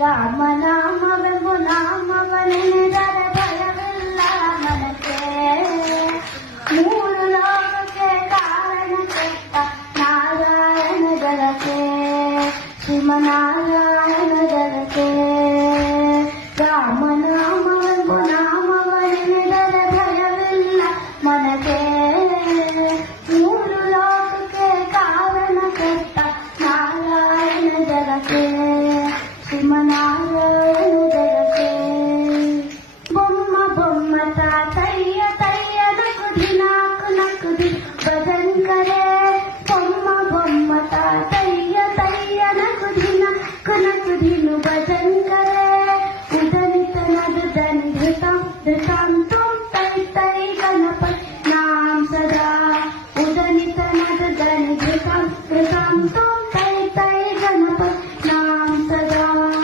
ರಾಮನಾಮವೆಂಬು ನಾಮವನೆನೆದರೆ ಭಯವಿಲ್ಲ ಮನಕ್ಕೆ. ಮೂರು ಲೋಕಕ್ಕೆ ಕಾರಣ ಕೆಟ್ಟ ನಾರಾಯಣ ಜಗಕ್ಕೆ, ಶ್ರೀಮನಾರಾಯಣ ಜಗಕ್ಕೆ. ರಾಮನಾಮವೆಂಬು ನಾಮವನೆನೆದರೆ ಭಯವಿಲ್ಲ ಮನಕ್ಕೆ. ಮೂರು ಲೋಕಕ್ಕೆ ಕಾರಣ ಕೆಟ್ಟ ನಾರಾಯಣ ಜಗಕ್ಕೆ, ಶ್ರೀಮನಾರಾಯಣ ಜಗಕ್ಕೆ. ಬೊಮ್ಮ ಬೊಮ್ಮ ತಾತಯ್ಯ ತಯ್ಯ ನಕುದಿ ನಾಕು ನಕುದಿ ಭಜನ್ ಕರೆ. ಬೊಮ್ಮ ಬೊಮ್ಮ ತಾತಯ್ಯ ತಯ್ಯ ನಕುದಿ ನಾಕು ನಕುದಿನು ಭಜನ್